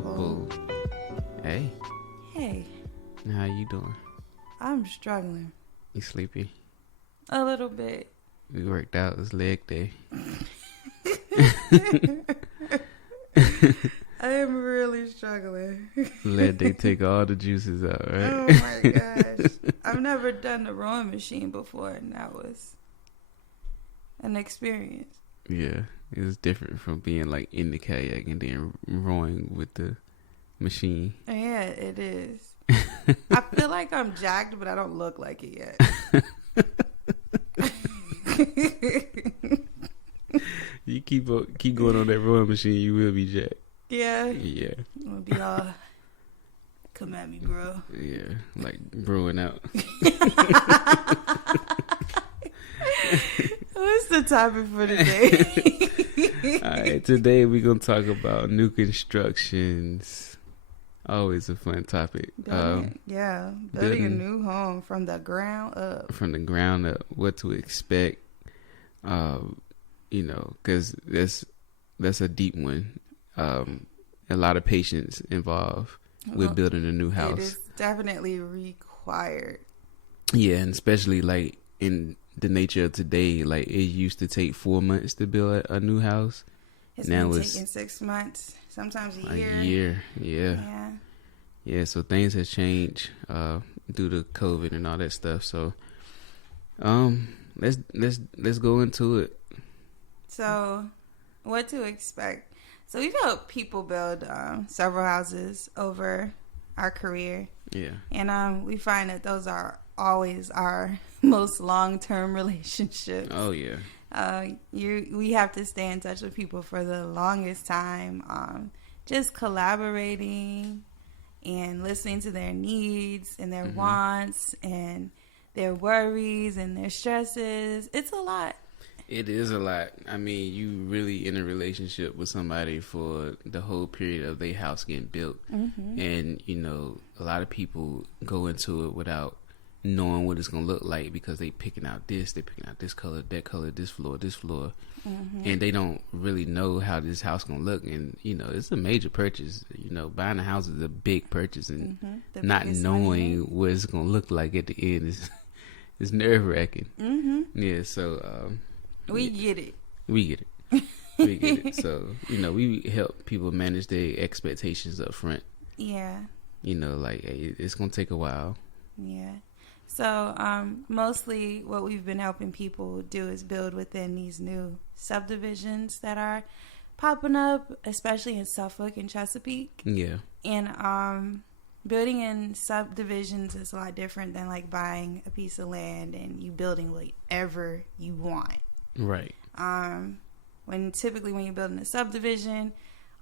couple. Hey. Hey. How you doing? I'm struggling. You sleepy? A little bit. We worked out. It's leg day. I am really struggling. Let they take all the juices out, right? Oh my gosh. I've never done the rowing machine before, and that was an experience. Yeah, it's different from being like in the kayak and then rowing with the machine. Yeah, it is. I feel like I'm jacked, but I don't look like it yet. You keep going on that rowing machine, you will be jacked. Yeah. Yeah. I'm gonna be all, come at me, bro. Yeah, like brewing out. What's the topic for today? All right, today we're gonna talk about new constructions. Always a fun topic. Building a new home from the ground up. From the ground up, what to expect. Because that's a deep one. A lot of patience involved with building a new house. It is definitely required. Yeah, and especially like in the nature of today, like it used to take 4 months to build a new house. It's now been it's taking 6 months, sometimes a year. A year, yeah. So things have changed due to COVID and all that stuff. So, let's go into it. So, what to expect? So we've helped people build several houses over our career. Yeah. And we find that those are always our most long-term relationships. Oh yeah. We have to stay in touch with people for the longest time, just collaborating and listening to their needs and their wants and their worries and their stresses. It's a lot. It is a lot. I mean, you really in a relationship with somebody for the whole period of their house getting built. And, a lot of people go into it without knowing what it's going to look like because they picking out this color, this floor. And they don't really know how this house going to look. And, it's a major purchase. Buying a house is a big purchase. And not knowing what it's going to look like at the end is nerve-wracking. Yeah, so... We get it. We get it. So, we help people manage their expectations up front. Yeah. Hey, it's going to take a while. Yeah. So, mostly what we've been helping people do is build within these new subdivisions that are popping up, especially in Suffolk and Chesapeake. Yeah. And building in subdivisions is a lot different than like buying a piece of land and you building whatever you want. Right. When you're building a subdivision,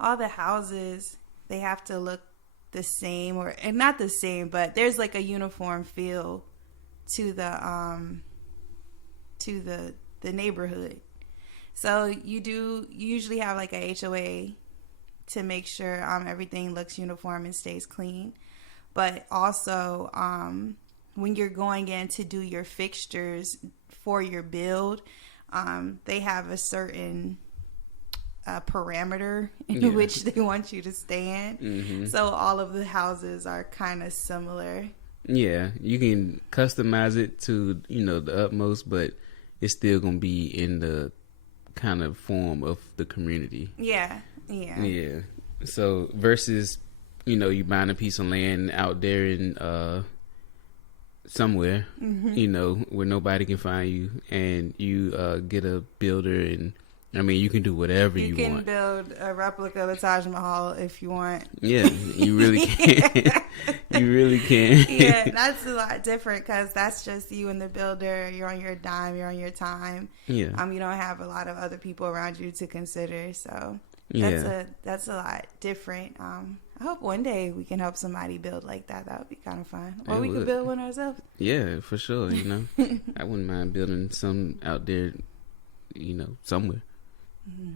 all the houses, they have to look the same and not the same, but there's like a uniform feel to the neighborhood. So you usually have like a HOA to make sure everything looks uniform and stays clean. But also when you're going in to do your fixtures for your build, they have a certain parameter in which they want you to stand. So all of the houses are kind of similar. Yeah, you can customize it to, the utmost, but it's still going to be in the kind of form of the community. Yeah. So versus, you buying a piece of land out there in somewhere, where nobody can find you, and you get a builder, and you can do whatever you want. You can build a replica of the Taj Mahal if you want. Yeah, you really can. You really can. Yeah, that's a lot different because that's just you and the builder. You're on your dime. You're on your time. Yeah. You don't have a lot of other people around you to consider, so that's a lot different. I hope one day we can help somebody build like that. That would be kind of fun. Or we could build one ourselves. Yeah, for sure. I wouldn't mind building some out there, somewhere.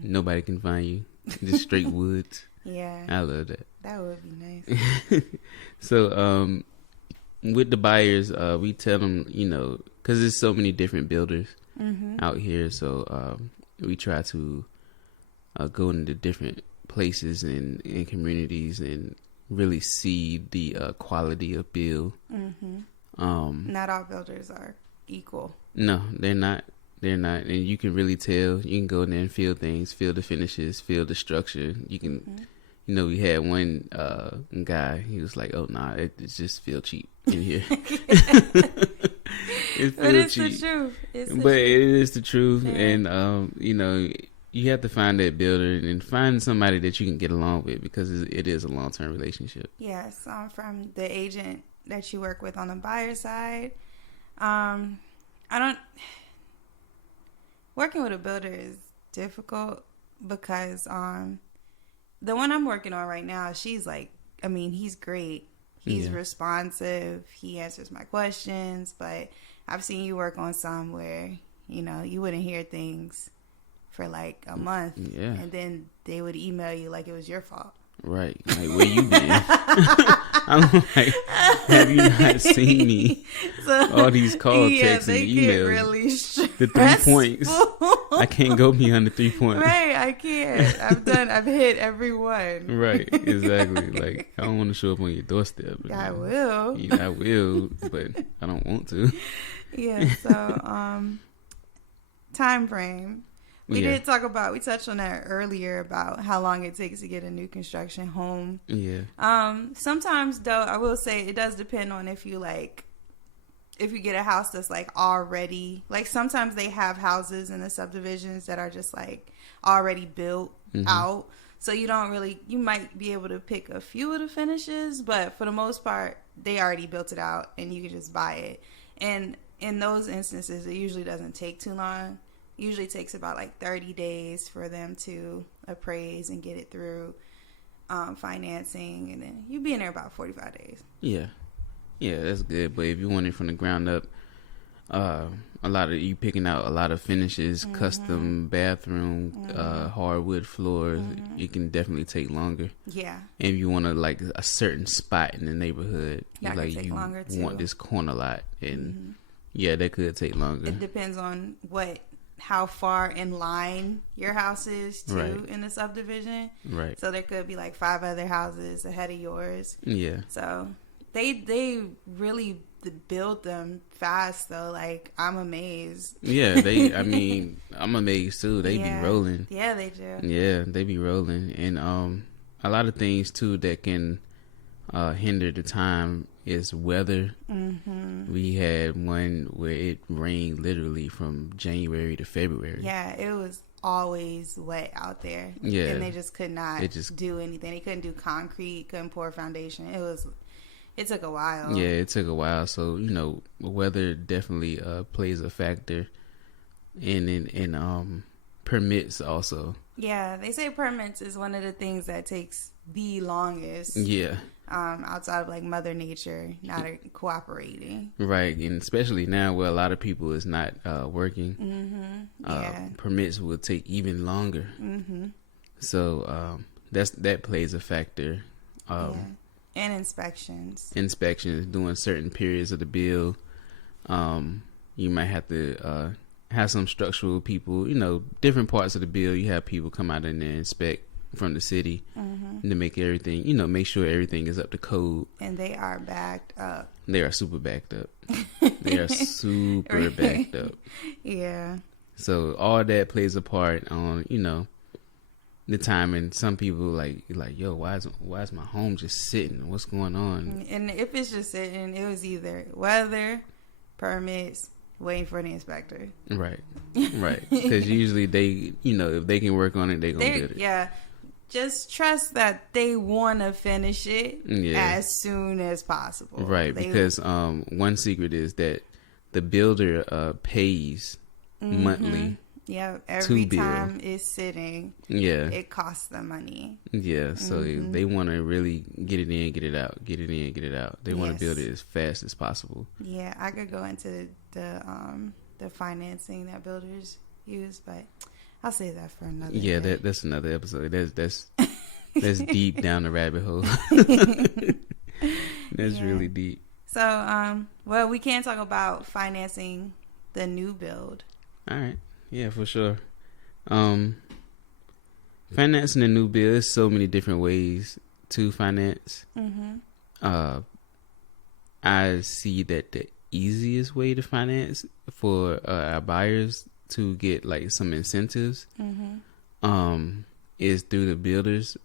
Nobody can find you. Just straight woods. Yeah. I love that. That would be nice. So, with the buyers, we tell them, because there's so many different builders out here. So, we try to go into different places and in communities and really see the quality of build. Not all builders are equal. No, they're not. They're not, and you can really tell. You can go in there and feel things, feel the finishes, feel the structure. You can, you know, we had one guy. He was like, "Oh nah, it just feel cheap in here." It But it's cheap. the truth. It is the truth, Yeah. and you know, you have to find that builder and find somebody that you can get along with because it is a long-term relationship. Yes, from the agent that you work with on the buyer side. Working with a builder is difficult because the one I'm working on right now, she's like, I mean, he's great. He's responsive. He answers my questions, but I've seen you work on some where, you know, you wouldn't hear things for like a month. Yeah. And then they would email you like it was your fault. Right. Like, where you been? I'm like, have you not seen me? So, all these call, texts, and emails. Get emails. really The 3 points. I can't go beyond the 3 points. Right, I can't. I've hit every one. Right, exactly. Like, I don't want to show up on your doorstep. I will. I will, but I don't want to. Yeah, so time frame. We touched on that earlier about how long it takes to get a new construction home. Yeah. Sometimes though, I will say it does depend on if you get a house that's like already, like sometimes they have houses in the subdivisions that are just like already built out. So you might be able to pick a few of the finishes, but for the most part, they already built it out and you can just buy it. And in those instances, it usually doesn't take too long. Usually takes about like 30 days for them to appraise and get it through financing, and then you'll be in there about 45 days. Yeah, that's good. But if you want it from the ground up, a lot of you picking out a lot of finishes, custom bathroom, hardwood floors, it can definitely take longer. Yeah. And if you want to like a certain spot in the neighborhood, That like could take you longer too. want this corner lot, and yeah, that could take longer. It depends on how far in line your house is too in the subdivision. Right. So there could be like 5 other houses ahead of yours. Yeah. So they really build them fast though. Like, I'm amazed. Yeah, I'm amazed too. They be rolling. Yeah, they do. Yeah, they be rolling. And a lot of things too that can hinder the time is weather. We had one where it rained literally from January to February. Yeah, it was always wet out there. Yeah. And they just could not do anything. They couldn't do concrete, couldn't pour foundation. It took a while. Yeah, it took a while. So, you know, weather definitely plays a factor. And permits also. Yeah, they say permits is one of the things that takes the longest. Yeah. Outside of like Mother Nature not cooperating. Right, and especially now where a lot of people is not working. Permits will take even longer. So that plays a factor. And inspections. During certain periods of the build. You might have to have some structural people, you know, different parts of the build. You have people come out in there and inspect from the city to make everything, you know, make sure everything is up to code. And they are backed up. They are super backed up. They are super backed up. Yeah. So all that plays a part on, you know, the time. And some people like, yo, why is my home just sitting? What's going on? And if it's just sitting, it was either weather, permits, waiting for the inspector. Right. Because usually they, you know, if they can work on it, they're going to get it. Yeah. Just trust that they want to finish it as soon as possible. Right. Because one secret is that the builder pays monthly. Yeah. Every time it's sitting, it costs them money. Yeah. So they want to really get it in, get it out, get it in, get it out. They want to build it as fast as possible. Yeah. I could go into the financing that builders use, but I'll save that for another day. That's another episode. That's deep down the rabbit hole. That's really deep. So, well, we can talk about financing the new build. All right. Yeah, for sure. financing a new build, there's so many different ways to finance. I see that the easiest way to finance for our buyers to get like some incentives is through the builder's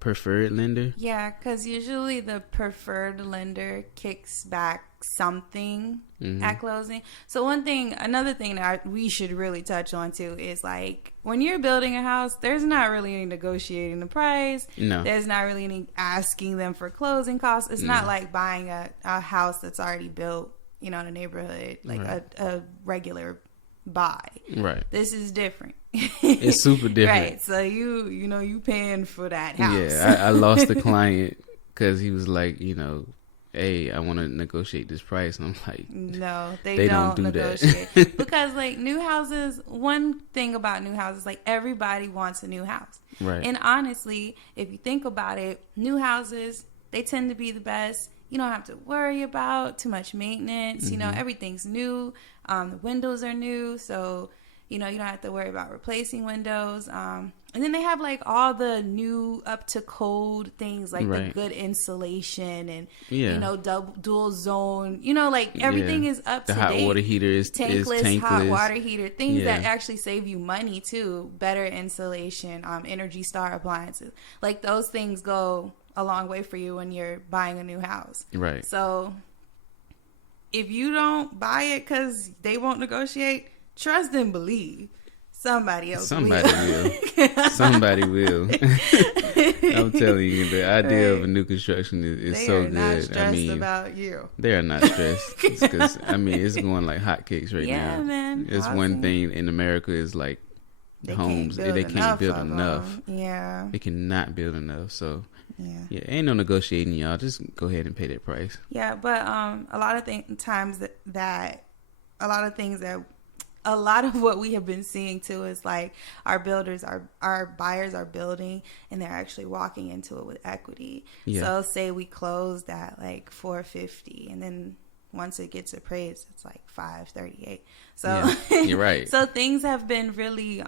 preferred lender. Yeah, because usually the preferred lender kicks back something at closing. So another thing that we should really touch on too is like when you're building a house, there's not really any negotiating the price. No. There's not really any asking them for closing costs. It's not like buying a house that's already built, in a neighborhood, like a regular buy. Right. This is different. It's super different. Right. So you paying for that house. Yeah, I lost a client because he was like, hey, I want to negotiate this price. And I'm like, no, they don't do negotiate. That. Because like new houses, one thing about new houses, like everybody wants a new house. Right. And honestly, if you think about it, new houses, they tend to be the best. You don't have to worry about too much maintenance. Everything's new. The windows are new. So, you don't have to worry about replacing windows. And then they have like all the new up to code things like the good insulation and, dual zone, everything is up to date. The hot water heater is tankless. Hot water heater, things that actually save you money too. Better insulation, Energy Star appliances. Like those things go a long way for you when you're buying a new house. Right. So if you don't buy it because they won't negotiate, trust and believe somebody else will. Somebody will. I'm telling you, the idea of a new construction is so good. They are not stressed about you. They are not stressed because it's going like hotcakes right now. Yeah, man. It's awesome. One thing in America is like homes. They can't build enough. Yeah. They cannot build enough. So yeah, ain't no negotiating, y'all. Just go ahead and pay that price. Yeah, but a lot of what we have been seeing too is like our buyers are building and they're actually walking into it with equity. Yeah. So say we closed at like $450 and then once it gets appraised, it's like $538. So you're right. So things have been really,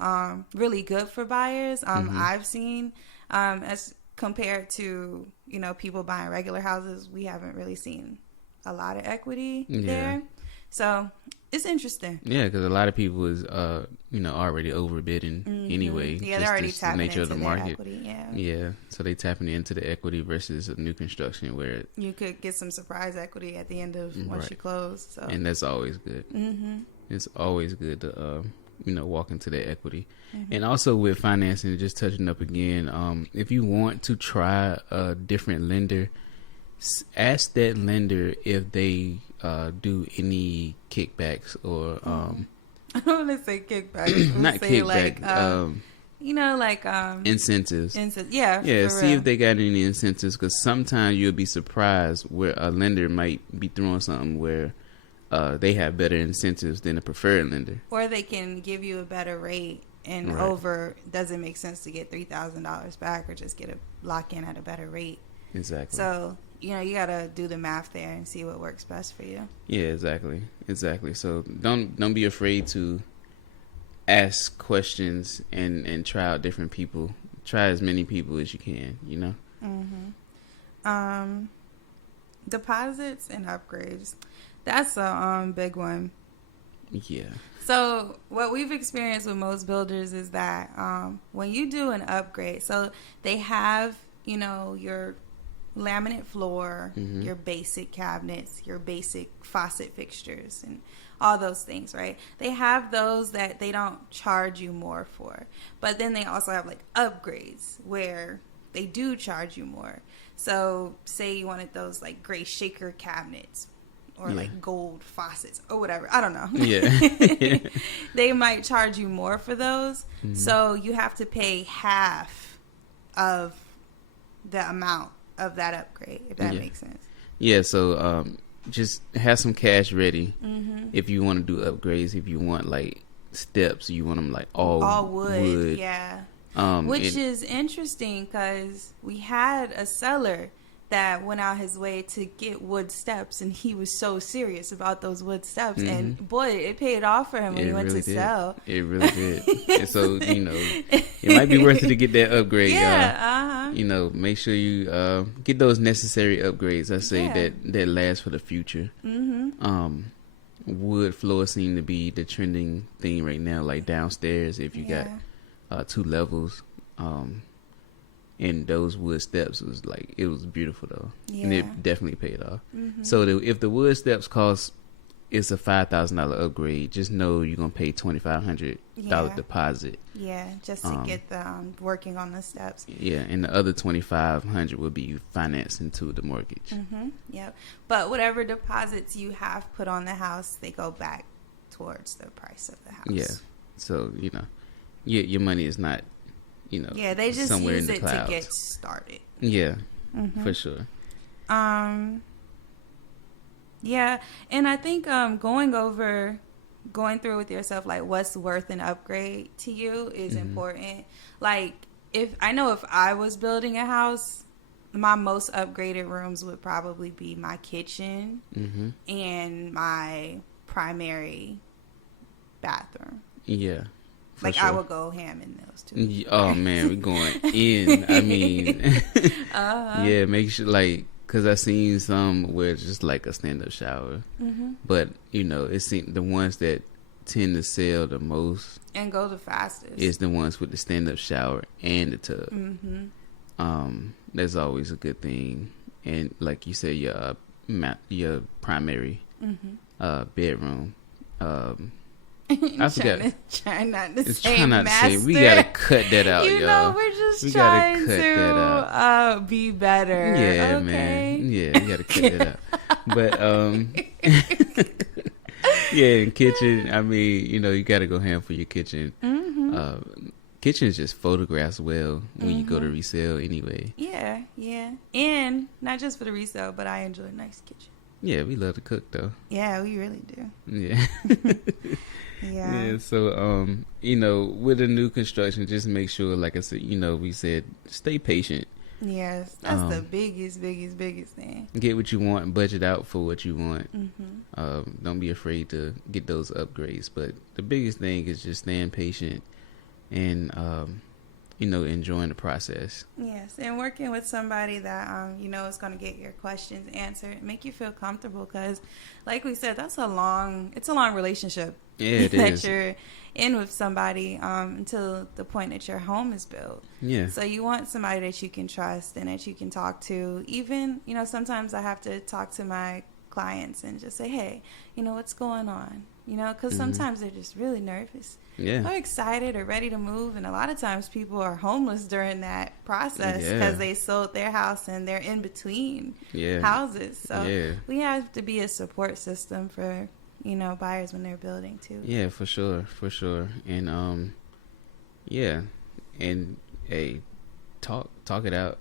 really good for buyers. I've seen, as compared to, people buying regular houses, we haven't really seen a lot of equity there. So it's interesting. Yeah, because a lot of people is, already overbidding anyway. Yeah, they're already tapping the nature into of the market. Equity. Yeah, so they tapping into the equity versus a new construction where you could get some surprise equity at the end of once you close. So. And that's always good. It's always good to walk into that equity. And also with financing, just touching up again, if you want to try a different lender, ask that lender if they do any kickbacks or I don't want to say kickbacks. Not kickback. Incentives. Yeah. See if they got any incentives, because sometimes you'll be surprised where a lender might be throwing something where they have better incentives than a preferred lender, or they can give you a better rate. And doesn't make sense to get $3,000 back or just get a lock in at a better rate. Exactly. So you gotta do the math there and see what works best for you. Yeah, exactly. So don't be afraid to ask questions and try out different people. Try as many people as you can. Deposits and upgrades. That's a big one. Yeah. So what we've experienced with most builders is that when you do an upgrade, so they have, your laminate floor, your basic cabinets, your basic faucet fixtures, and all those things, right? They have those that they don't charge you more for. But then they also have like upgrades where they do charge you more. So say you wanted those like gray shaker cabinets or like gold faucets or whatever. I don't know. Yeah. They might charge you more for those. So you have to pay half of the amount of that upgrade, if that makes sense. Yeah, so just have some cash ready if you want to do upgrades. If you want like steps, you want them like all wood. Yeah. Which is interesting because we had a seller that went out his way to get wood steps, and he was so serious about those wood steps. And boy, it paid off for him when he went to sell. It really did. And so, it might be worth it to get that upgrade. Yeah, make sure you get those necessary upgrades. I say that last for the future. Wood floors seem to be the trending thing right now. Like downstairs, if you got 2 levels, and those wood steps was beautiful though, and it definitely paid off. So if the wood steps cost, it's a $5,000 upgrade, just know you're gonna pay $2,500 deposit. Yeah, just to get the working on the steps. Yeah, and the other $2,500 will be financed into the mortgage. Yep. But whatever deposits you have put on the house, they go back towards the price of the house. Yeah. So your money is not. They just somewhere use in the it clouds to get started. Yeah, for sure. Yeah, and I think going through with yourself, like what's worth an upgrade to you is important. Like if I was building a house, my most upgraded rooms would probably be my kitchen and my primary bathroom. Yeah. Like sure. I would go ham in those two. Oh man, we're going in. I mean, yeah, make sure because I seen some where it's just like a stand-up shower, but it seems the ones that tend to sell the most and go the fastest is the ones with the stand-up shower and the tub. That's always a good thing, and like you said, your primary bedroom. I forgot. Try not to it's say try not master. to say. We gotta cut that out, y'all. We're just trying to be better. Yeah, okay? man. Yeah, we gotta cut that out. But in kitchen. I mean, you gotta go ham for your kitchen. Kitchen is just photographed well when you go to resale anyway. Yeah, and not just for the resale, but I enjoy a nice kitchen. Yeah, we love to cook though. Yeah, we really do. Yeah. Yeah. So, with the new construction, just make sure, like I said, we said, stay patient. Yes, that's the biggest thing. Get what you want, budget out for what you want. Don't be afraid to get those upgrades. But the biggest thing is just staying patient and, enjoying the process. Yes, and working with somebody that, is going to get your questions answered, make you feel comfortable. Because, like we said, it's a long relationship. Yeah, it that is. You're in with somebody until the point that your home is built. Yeah. So you want somebody that you can trust and that you can talk to. Even, sometimes I have to talk to my clients and just say, hey, what's going on? Because sometimes they're just really nervous. Yeah. They're excited or ready to move. And a lot of times people are homeless during that process because they sold their house and they're in between houses. So we have to be a support system for buyers when they're building too. Yeah, for sure. And and hey, talk it out.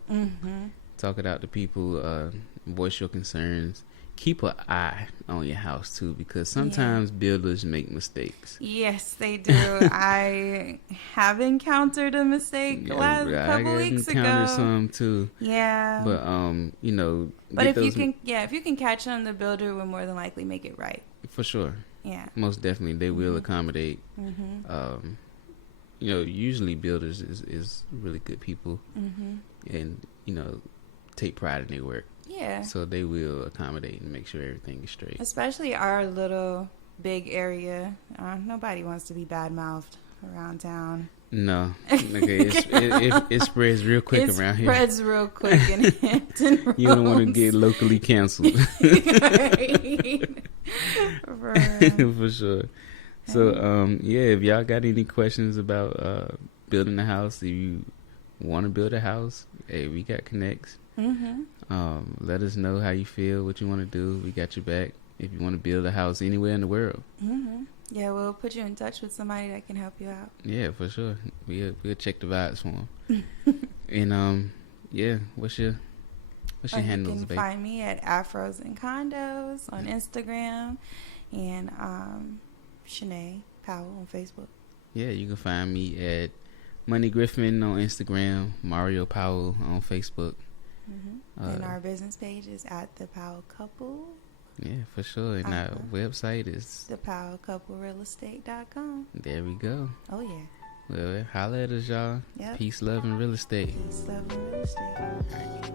Talk it out to people. Voice your concerns. Keep an eye on your house too, because sometimes builders make mistakes. Yes, they do. I have encountered a mistake couple weeks ago. I encountered some too. Yeah, but But if you can catch them, the builder will more than likely make it right. For sure. Yeah. Most definitely, they will accommodate. Usually builders is really good people, and take pride in their work. Yeah. So they will accommodate and make sure everything is straight. Especially our little big area. Nobody wants to be bad-mouthed around town. No. Okay. It spreads real quick around here. It spreads real quick in Hampton Roads. You don't want to get locally canceled. For sure. So, if y'all got any questions about building a house, if you want to build a house, hey, we got connects. Let us know how you feel, what you want to do. We got your back. If you want to build a house anywhere in the world. Yeah, we'll put you in touch with somebody that can help you out. Yeah, for sure. We'll check the vibes for them. And what's your handles, You can babe? find me at Afros and Condos on Instagram, and Shanae Powell on Facebook. Yeah, you can find me at Money Griffin on Instagram, Mario Powell on Facebook. And our business page is at The Powell Couple. Yeah, for sure. And our website is thepowellcouplerealestate.com. There we go. Oh, yeah. Well, holla at us, y'all. Yep. Peace, love, and real estate. Peace, love, and real estate. All right.